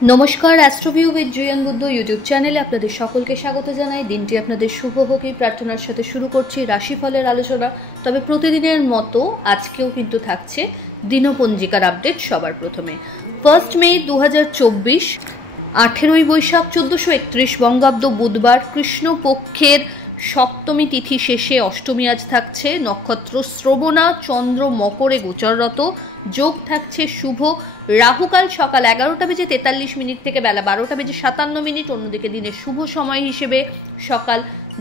নমস্কার, অ্যাস্ট্রোভিউ with জুয়েন Buddha YouTube চ্যানেলে আপনাদের সকলকে স্বাগত জানাই। দিনটি আপনাদের শুভ হোক এই প্রার্থনার সাথে শুরু করছি রাশিফলের আলোচনা। তবে প্রতিদিনের মতো আজকেও কিন্তু থাকছে দিনপঞ্জিকার আপডেট। সবার প্রথমে 1 মে 2024, 18 বৈশাখ 1431 বঙ্গাব্দ, বুধবার, কৃষ্ণপক্ষের সপ্তমী তিথি শেষে অষ্টমী আজ থাকছে। নক্ষত্র শ্রবণা, চন্দ্র মকরে গোচররত, যোগ থাকছে শুভ। রাহুকাল সকাল 11:43 থেকে বেলা 12:57। অন্যদিকে দিনের শুভ সময় হিসেবে সকাল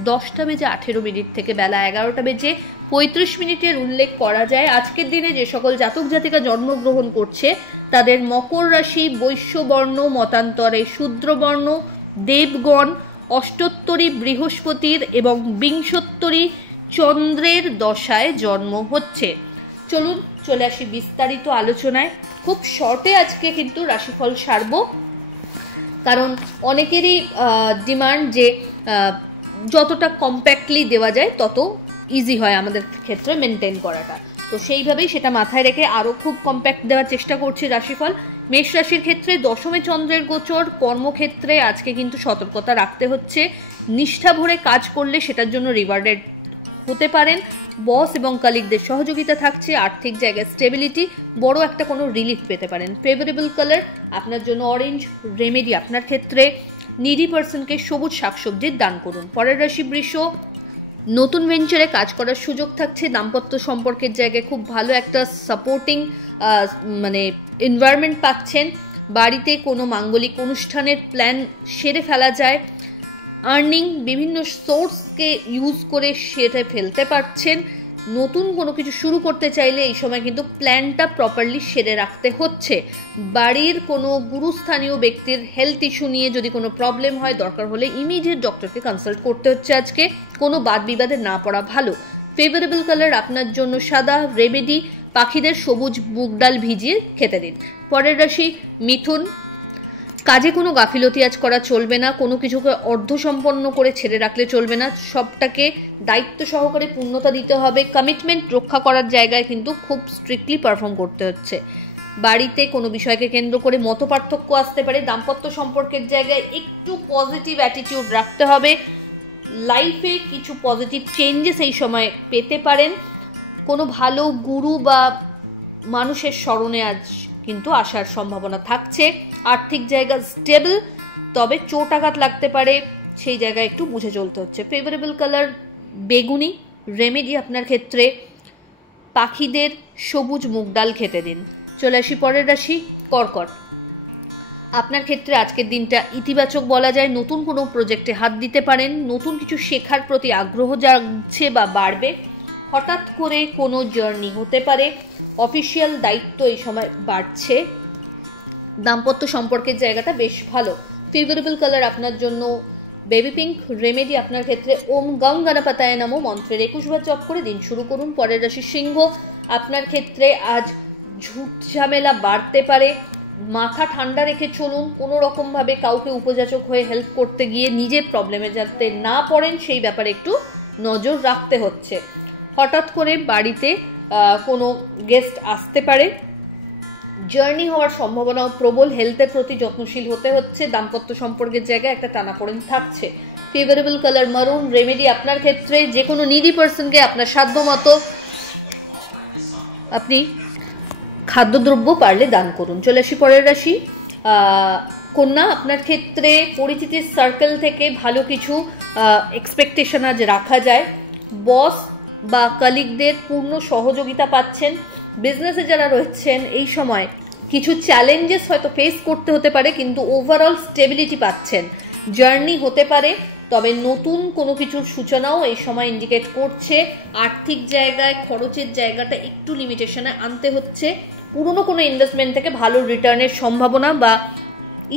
10:18 থেকে বেলা 11:35 উল্লেখ করা যায়। আজকের দিনে যে সকল জাতক জাতিকা জন্মগ্রহণ করছে তাদের মকর রাশি, বৈশ্যবর্ণ, মতান্তরে শূদ্রবর্ণ, দেবগণ, অষ্টোত্তরী বৃহস্পতির এবং বিংশোত্তরী চন্দ্রের দশায় জন্ম হচ্ছে। চলুন চলে আসি বিস্তারিত আলোচনায়। খুব শর্টে আজকে কিন্তু রাশিফল সারব, কারণ অনেকেরই ডিমান্ড যে যতটা কম্প্যাক্টলি দেওয়া যায় তত ইজি হয় আমাদের ক্ষেত্রে মেনটেন করাটা। তো সেইভাবেই সেটা মাথায় রেখে আরও খুব কম্প্যাক্ট দেওয়ার চেষ্টা করছি রাশিফল। মেষ রাশির ক্ষেত্রে দশমে চন্দ্রের গোচর, কর্মক্ষেত্রে আজকে কিন্তু সতর্কতা রাখতে হচ্ছে। নিষ্ঠা ভরে কাজ করলে সেটার জন্য রিওয়ার্ডেড হতে পারেন। বস এবং কালিগদের সহযোগিতা থাকছে। আর্থিক জায়গায় স্টেবিলিটি, বড় একটা কোনো রিলিফ পেতে পারেন। ফেভারেবল কালার আপনার জন্য অরেঞ্জ। রেমেডি আপনার ক্ষেত্রে নিডি পার্সনকে সবুজ শাকসবজির দান করুন। পরের রাশি বৃষ, নতুন ভেঞ্চারে কাজ করার সুযোগ থাকছে। দাম্পত্য সম্পর্কের জায়গায় খুব ভালো একটা সাপোর্টিং এনভায়রনমেন্ট পাচ্ছেন। বাড়িতে কোনো মাঙ্গলিক অনুষ্ঠানের প্ল্যান সেরে ফেলা যায়। আর্নিং বিভিন্ন সোর্সকে ইউজ করে সেরে ফেলতে পারছেন। নতুন কোনো কিছু শুরু করতে চাইলে এই সময় কিন্তু প্ল্যানটা প্রপারলি সেরে রাখতে হচ্ছে। বাড়ির কোনো গুরুস্থানীয় ব্যক্তির হেলথ ইস্যু নিয়ে যদি কোনো প্রবলেম হয়, দরকার হলে ইমিডিয়েট ডক্টরকে কনসাল্ট করতে হচ্ছে। আজকে কোনো বাদ বিবাদে না পড়া ভালো। ফেভারেবল কালার আপনার জন্য সাদা। রেমেডি পাখিদের সবুজ মুগ ডাল ভিজিয়ে খেতে দিন। পরের রাশি মিথুন, কাজে কোনো গাফিলতি আজ করা চলবে না। কোনো কিছুকে অর্ধসম্পন্ন করে ছেড়ে রাখলে চলবে না। সবটাকে দায়িত্ব সহকারে পূর্ণতা দিতে হবে। কমিটমেন্ট রক্ষা করার জায়গায় কিন্তু খুব স্ট্রিক্টলি পারফর্ম করতে হচ্ছে। বাড়িতে কোনো বিষয়কে কেন্দ্র করে মত পার্থক্য আসতে পারে। দাম্পত্য সম্পর্কের জায়গায় একটু পজিটিভ অ্যাটিটিউড রাখতে হবে। লাইফে কিছু পজিটিভ চেঞ্জেস এই সময় পেতে পারেন। কোনো ভালো গুরু বা মানুষের স্মরণে আজ কিন্তু আসার সম্ভাবনা থাকছে। আর্থিক জায়গা স্টেবল, তবে চোট আঘাত লাগতে পারে, সেই জায়গায় একটু বুঝে চলতে হচ্ছে। ফেভারেবল কালার বেগুনি। রেমেডি আপনার ক্ষেত্রে পাখিদের সবুজ মুগ ডাল খেতে দিন। চলে আসি পরের রাশি কর্কট। আপনার ক্ষেত্রে আজকের দিনটা ইতিবাচক বলা যায়। নতুন কোনো প্রজেক্টে হাত দিতে পারেন। নতুন কিছু শেখার প্রতি আগ্রহ জাগছে বা বাড়বে। হঠাৎ করে কোনো জার্নি হতে পারে। অফিসিয়াল দায়িত্ব এই সময় বাড়ছে। দাম্পত্য সম্পর্কের জায়গাটা বেশ ভালো। ফেভারেবল কালার আপনার জন্য বেবি পিঙ্ক। রেমেডি আপনার ক্ষেত্রে ওম গং গণপতায় নমো মন্ত্রের 21 বার জপ করে দিন শুরু করুন। পরের রাশি সিংহ, আপনার ক্ষেত্রে আজ ঝুট ঝামেলা বাড়তে পারে। মাথা ঠান্ডা রেখে চলুন। কোনো রকমভাবে কাউকে উপযাচক হয়ে হেল্প করতে গিয়ে নিজের প্রবলেমে যাতে না পড়েন সেই ব্যাপারে একটু নজর রাখতে হচ্ছে। হঠাৎ করে বাড়িতে কোনো গেস্ট আসতে পারে। জার্নি হওয়ার সম্ভাবনাও প্রবল। হেলথের প্রতি যত্নশীল হতে হচ্ছে। দাম্পত্য সম্পর্কের জায়গায় একটা টানাপোড়েন থাকছে। ফেভারেবল কালার মারুন। রেমেডি আপনার ক্ষেত্রে যে কোনো নিডি পার্সনকে আপনার সাধ্য মতো আপনি খাদ্যদ্রব্য পারলে দান করুন। চলে আসি পরের রাশি কন্যা। আপনার ক্ষেত্রে পরিচিতির সার্কেল থেকে ভালো কিছু এক্সপেকটেশন আজ রাখা যায়। বস বা কালিগদের পূর্ণ সহযোগিতা পাচ্ছেন। বিজনেসে যারা রয়েছেন এই সময় কিছু চ্যালেঞ্জেস হয়তো ফেস করতে হতে পারে, কিন্তু ওভারঅল স্টেবিলিটি পাচ্ছেন। জার্নি হতে পারে, তবে নতুন কোনো কিছুর সূচনাও এই সময় ইন্ডিকেট করছে। আর্থিক জায়গায় খরচের জায়গাটা একটু লিমিটেশনে আনতে হচ্ছে। পুরনো কোনো ইনভেস্টমেন্ট থেকে ভালো রিটার্নের সম্ভাবনা বা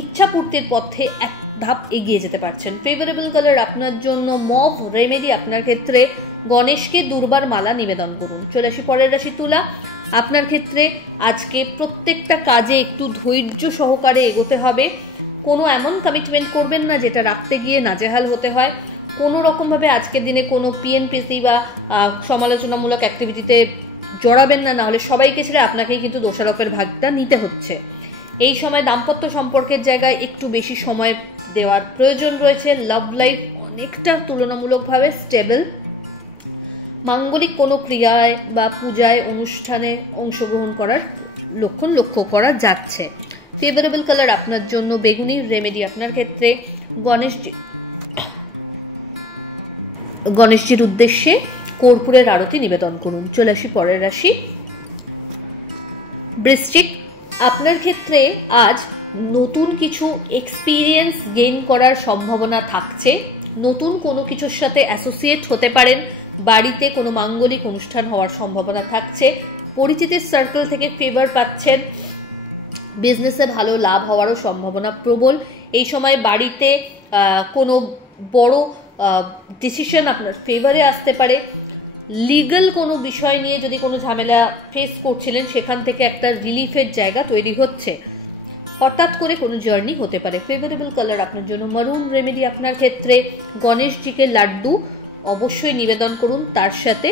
ইচ্ছাপূর্তির পথে এক ধাপ এগিয়ে যেতে পারছেন। ফেভারেবল কালার আপনার জন্য মভ। রেমেডি আপনার ক্ষেত্রে গণেশকে দুর্বার মালা নিবেদন করুন। চলে আসি পরের রাশি তুলা। আপনার ক্ষেত্রে আজকে প্রত্যেকটা কাজে একটু ধৈর্য সহকারে এগোতে হবে। কোনো এমন কমিটমেন্ট করবেন না যেটা রাখতে গিয়ে নাজেহাল হতে হয়। কোনো রকমভাবে আজকের দিনে কোনো পিএনপিসি বা সমালোচনামূলক অ্যাক্টিভিটিতে জড়াবেন না, নাহলে সবাইকে ছেড়ে আপনাকেই কিন্তু দোষারোপের ভাগটা নিতে হচ্ছে। এই সময় দাম্পত্য সম্পর্কের জায়গায় একটু বেশি সময় দেওয়ার প্রয়োজন রয়েছে। লাভ লাইফ অনেকটা তুলনামূলকভাবে স্টেবল। মাঙ্গলিক কোনো ক্রিয়ায় বা পূজায় অনুষ্ঠানে অংশগ্রহণ করার লক্ষণ লক্ষ্য করা যাচ্ছে। ফেভারেবল কালার আপনার জন্য বেগুনি। রেমেডি আপনার ক্ষেত্রে গণেশজির উদ্দেশ্যে কর্পূরের আরতি নিবেদন করুন। চলে আসি পরের রাশি বৃশ্চিক। আপনার ক্ষেত্রে আজ নতুন কিছু এক্সপিরিয়েন্স গেইন করার সম্ভাবনা থাকছে। নতুন কোনো কিছুর সাথে অ্যাসোসিয়েট হতে পারেন। বাড়িতে কোনো মাঙ্গলিক অনুষ্ঠান হওয়ার সম্ভাবনা থাকছে। পরিচিতের সার্কেল থেকে ফেভার পাচ্ছেন। বিজনেসে ভালো লাভ হওয়ারও সম্ভাবনা প্রবল। এই সময় বাড়িতে কোনো বড় ডিসিশন আপনার ফেভারে আসতে পারে। লিগ্যাল কোনো বিষয় নিয়ে যদি কোনো ঝামেলা ফেস করছিলেন, সেখান থেকে একটা রিলিফের জায়গা তৈরি হচ্ছে। হঠাৎ করে কোনো জার্নি হতে পারে। ফেভারেবল কালার আপনার জন্য মারুন। রেমেডি আপনার ক্ষেত্রে গণেশজিকে লাড্ডু অবশ্যই নিবেদন করুন, তার সাথে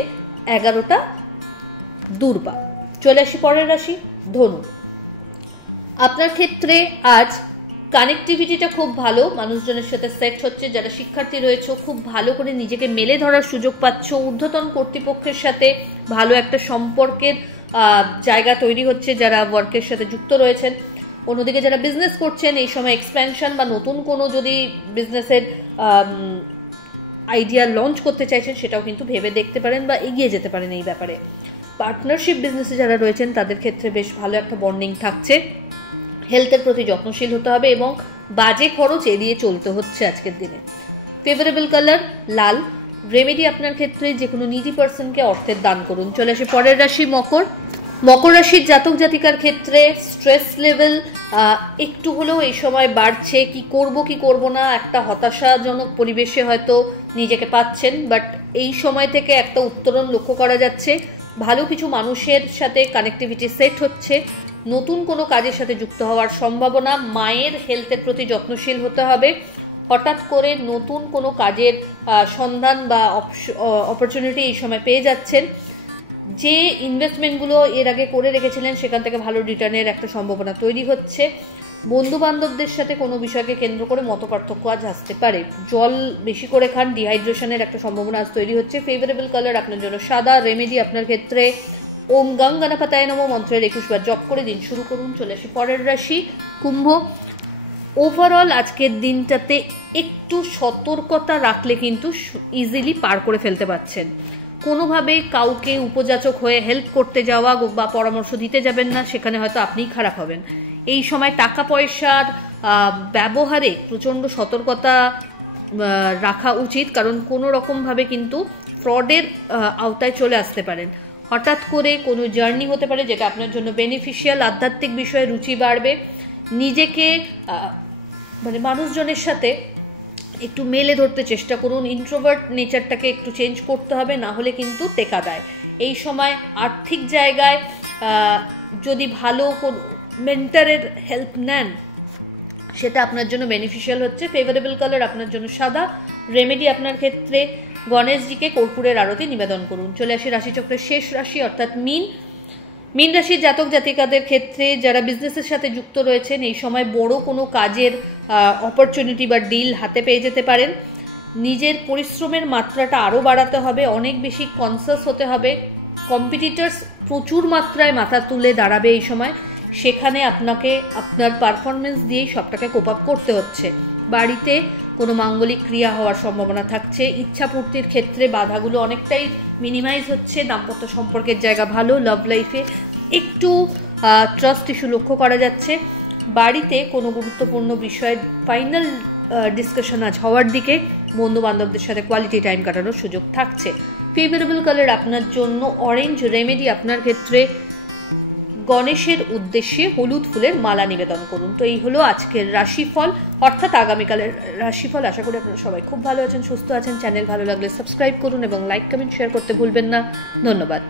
11টা দূর্বা। চলে আসি পরের রাশি ধনু। আপনার ক্ষেত্রে আজ কানেক্টিভিটিটা খুব ভালো, মানুষজনের সাথে সেট হচ্ছে। যারা শিক্ষার্থী রয়েছে খুব ভালো করে নিজেকে মেলে ধরার সুযোগ পাচ্ছ। ঊর্ধ্বতন কর্তৃপক্ষের সাথে ভালো একটা সম্পর্কের জায়গা তৈরি হচ্ছে যারা ওয়ার্কের সাথে যুক্ত রয়েছেন। অন্যদিকে যারা বিজনেস করছেন এই সময় এক্সপ্যানশন বা নতুন কোনো যদি বিজনেসের আইডিয়া লঞ্চ করতে চাইছেন সেটাও কিন্তু ভেবে দেখতে পারেন বা এগিয়ে যেতে পারেন এই ব্যাপারে। পার্টনারশিপ বিজনেসে যারা রয়েছেন তাদের ক্ষেত্রে বেশ ভালো একটা বন্ডিং থাকছে। হেলথের প্রতি যত্নশীল হতে হবে এবং বাজে খরচ এড়িয়ে চলতে হচ্ছে আজকের দিনে। ফেভারেবল কালার লাল। রেমেডি আপনার ক্ষেত্রে যে কোনো নিডি পার্সনকে অর্থের দান করুন। চলে আসে পরের রাশি মকর। মকর রাশির জাতক জাতিকার ক্ষেত্রে স্ট্রেস লেভেল একটু হলেও এই সময় বাড়ছে। কি করব না একটা হতাশাজনক পরিবেশে হয়তো নিজেকে পাচ্ছেন, বাট এই সময় থেকে একটা উত্তরণ লক্ষ্য করা যাচ্ছে। ভালো কিছু মানুষের সাথে কানেক্টিভিটি সেট হচ্ছে। নতুন কোনো কাজের সাথে যুক্ত হওয়ার সম্ভাবনা। মায়ের হেলথের প্রতি যত্নশীল হতে হবে। হঠাৎ করে নতুন কোনো কাজের সন্ধান বা অপরচুনিটি এই সময় পেয়ে যাচ্ছেন। যে ইনভেস্টমেন্টগুলো এর আগে করে রেখেছিলেন সেখান থেকে ভালো রিটার্নের একটা সম্ভাবনা তৈরি হচ্ছে। বন্ধু বান্ধবদের সাথে কোনো বিষয়কে কেন্দ্র করে মতপার্থক্য আজ আসতে পারে। জল বেশি করে খান, ডিহাইড্রেশনের একটা সম্ভাবনা আজ তৈরি হচ্ছে। ফেভারেবল কালার আপনার জন্য সাদা। রেমেডি আপনার ক্ষেত্রে ওম গং গণপতায় নমঃ মন্ত্রের 21 বার জপ করে দিন শুরু করুন। চলে আসি পরের রাশি কুম্ভ। ওভারঅল আজকের দিনটাতে একটু সতর্কতা রাখলে কিন্তু ইজিলি পার করে ফেলতে পারছেন। কোনোভাবে কাউকে উপযাচক হয়ে হেল্প করতে যাওয়া বা পরামর্শ দিতে যাবেন না, সেখানে হয়তো আপনিই খারাপ হবেন। এই সময় টাকা পয়সার ব্যবহারে প্রচণ্ড সতর্কতা রাখা উচিত, কারণ কোনো রকমভাবে কিন্তু ফ্রডের আওতায় চলে আসতে পারেন। হঠাৎ করে কোনো জার্নি হতে পারে যেটা আপনার জন্য বেনিফিশিয়াল। আধ্যাত্মিক বিষয়ে রুচি বাড়বে। নিজেকে মানুষজনের সাথে একটু মেলে ধরতে চেষ্টা করুন। ইন্ট্রোভার্ট নেচারটাকে একটু চেঞ্জ করতে হবে, না হলে কিন্তু টেকা দেয়। এই সময় আর্থিক জায়গায় যদি ভালো কোনো মেন্টরের হেল্প নেন সেটা আপনার জন্য বেনিফিশিয়াল হচ্ছে। ফেভারেবল কালার আপনার জন্য সাদা। রেমেডি আপনার ক্ষেত্রে গণেশজিকে কর্পূরের আরতি নিবেদন করুন। চলে আসি রাশিচক্রের শেষ রাশি অর্থাৎ মীন। মীন রাশির জাতক জাতিকাদের ক্ষেত্রে যারা বিজনেসের সাথে যুক্ত রয়েছেন এই সময় বড় কোনো কাজের অপরচুনিটি বা ডিল হাতে পেয়ে যেতে পারেন। নিজের পরিশ্রমের মাত্রাটা আরও বাড়াতে হবে, অনেক বেশি কনসাস হতে হবে। কম্পিটিটার্স প্রচুর মাত্রায় মাথা তুলে দাঁড়াবে এই সময়, সেখানে আপনাকে আপনার পারফরমেন্স দিয়েই সবটাকে কোপ আপ করতে হচ্ছে। বাড়িতে কোনো মাঙ্গলিক ক্রিয়া হওয়ার সম্ভাবনা থাকছে। ইচ্ছাপূর্তির ক্ষেত্রে বাধাগুলো অনেকটাই মিনিমাইজ হচ্ছে। দাম্পত্য সম্পর্কের জায়গা ভালো। লাভ লাইফে একটু ট্রাস্ট ইস্যু লক্ষ্য করা যাচ্ছে। বাড়িতে কোনো গুরুত্বপূর্ণ বিষয়ে ফাইনাল ডিসকাশন আজ হওয়ার দিকে। বন্ধু বান্ধবদের সাথে কোয়ালিটি টাইম কাটানোর সুযোগ থাকছে। ফেভারেবল কালার আপনার জন্য অরেঞ্জ। রেমেডি আপনার ক্ষেত্রে গণেশের উদ্দেশ্যে হলুদ ফুলের মালা নিবেদন করুন। তো এই হলো আজকের রাশিফল অর্থাৎ আগামীকালের রাশিফল। আশা করি আপনারা সবাই খুব ভালো আছেন, সুস্থ আছেন। চ্যানেল ভালো লাগলে সাবস্ক্রাইব করুন এবং লাইক কমেন্ট শেয়ার করতে ভুলবেন না। ধন্যবাদ।